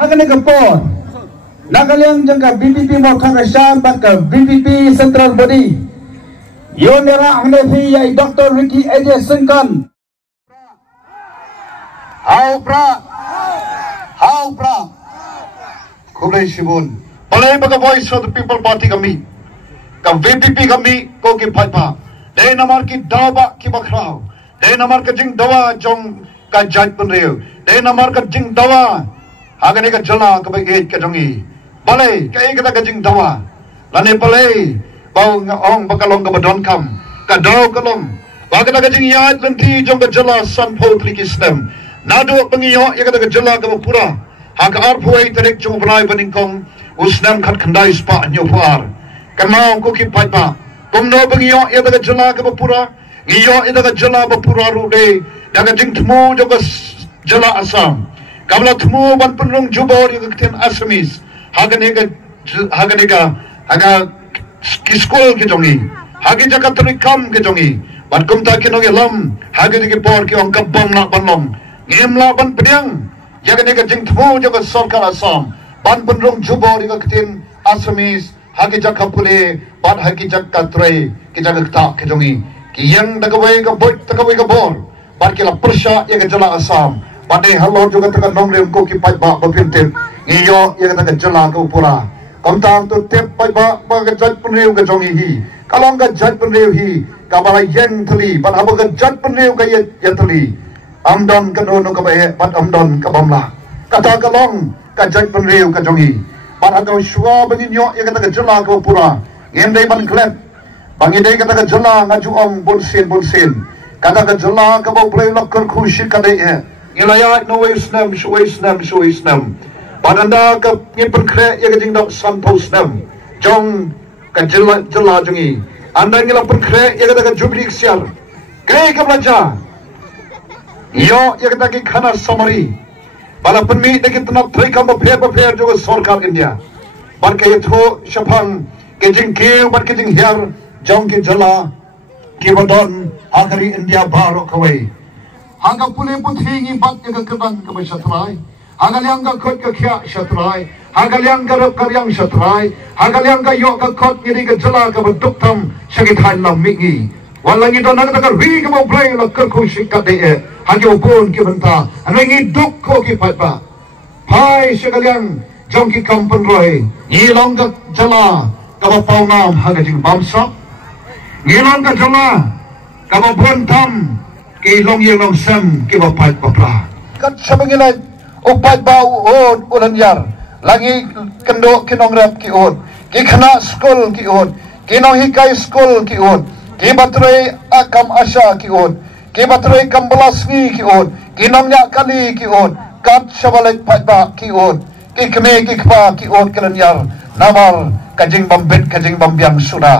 Akan ekapor, nakaliang jangka BPP mau kakasan baka BPP Central Body. Yon era anglefi yai Dr. Ricky Ajay Sengkan. How pra, Kulay Sibun. Palay baka Voice of the People Party kami, ka BPP kami ko ki paipa. Day namar ki dawa ki bakraw. Day namar ka jing dawa jong ka jaj penriu. Day namar ka jing dawa. Agan ika jala ka bagit ka jongi. Balay ka ika ka jing dawa. Lani balay bau ngong bakalong ka badon kam. Ka daw kalong. Baga ka jing yat lenti jong ka jala san po trikistem. Nado pengiyo ika ka jala ka pura. Haka arpuay tarik jong balay baningkong usnam kat kandai spa nyo puar. Kamau ko ki paipa. Kumno pengiyo ika ka jala ka pura. Iyo ika ka jala ka pura rude. Daga jing temu jong ka jala asam. Kamla temu ban penrung jubor yang keten Asamis. Haga kiskol ke jongi. Haga jaka terikam ke jongi. Ban kumta kinong ilam. Haga diki por ki ong kabam nak banlong. Ngem la ban pedang. Jaga nega jing temu jaga sarkar Asam. Ban penrung jubor yang keten Asamis. Haga jaka pule. Ban haga jaka tray. Ki jaga ketak ke jongi. Ki yang dagawai ka bot dagawai ka bor. Ban kila persya yang jala Asam. Pandai halo juga tekan nongrim ko ki paiba bapintin iyo yang tekan jala ko pura kamtang tu tep paiba ba jat penriu ka jongi hi kalong ka jat penriu hi ka bala yen thali ban abo ka jat penriu ka ye thali amdon ka no ka bae pat amdon ka bamla kata kalong ka jat penriu ka jongi ban ado shwa bangin yo yang tekan jala ko pura ngendai ban klep bangidai ka tekan jala ngaju om bolsin kata ka jala ka bau play lakkar khushi ka dei Ilaya no Islam, so Islam. Pananda ka ngipun kre ya kajing dok sanpau Islam. Jong ka jela jongi. Anda ngila pun kre ya kata ka jubrik sial. Kre ka belajar. Yo ya kata ki khana samari. Bala penmi deki tenat trika bapher juga sarkar India. Ban ka yetho shapang kajing keu ban kajing hiar jong ki jela ki badon agari India baro kawai. Hangga pulih putih ngibat yang kekeran ke masyarakat. Hangga yang ke kot ke kia syatrai. Hangga yang ke rep karyang syatrai. Hangga yang ke yok ke kot ngiri ke jela ke beduk tam sakit hai lam mingi. Walang itu nak takar wi ke mau play la kerku sikat deh. Hangga upun ke benta. Anwengi duk ko ki patpa. Hai sekalian jom ki kampen roy. Ngilong ke jela ke bapau nam hangga jing bamsa. Ngilong ke jela ke bapun tam. Kilong yang sem kiba pat papra. Kan sabangilay upat ba ulan yar. Lagi kendo kinong rap ki on. Ki khana school ki on. Kinong hikai school ki on. Ki batray akam asha ki on. Ki batray kambalasni ki on. Kinong nya kali ki on. Kat sabalay pat ba ki on. Ki kme ki kpa ki on kilan yar. Namar kajing bambit kajing bambiang suna.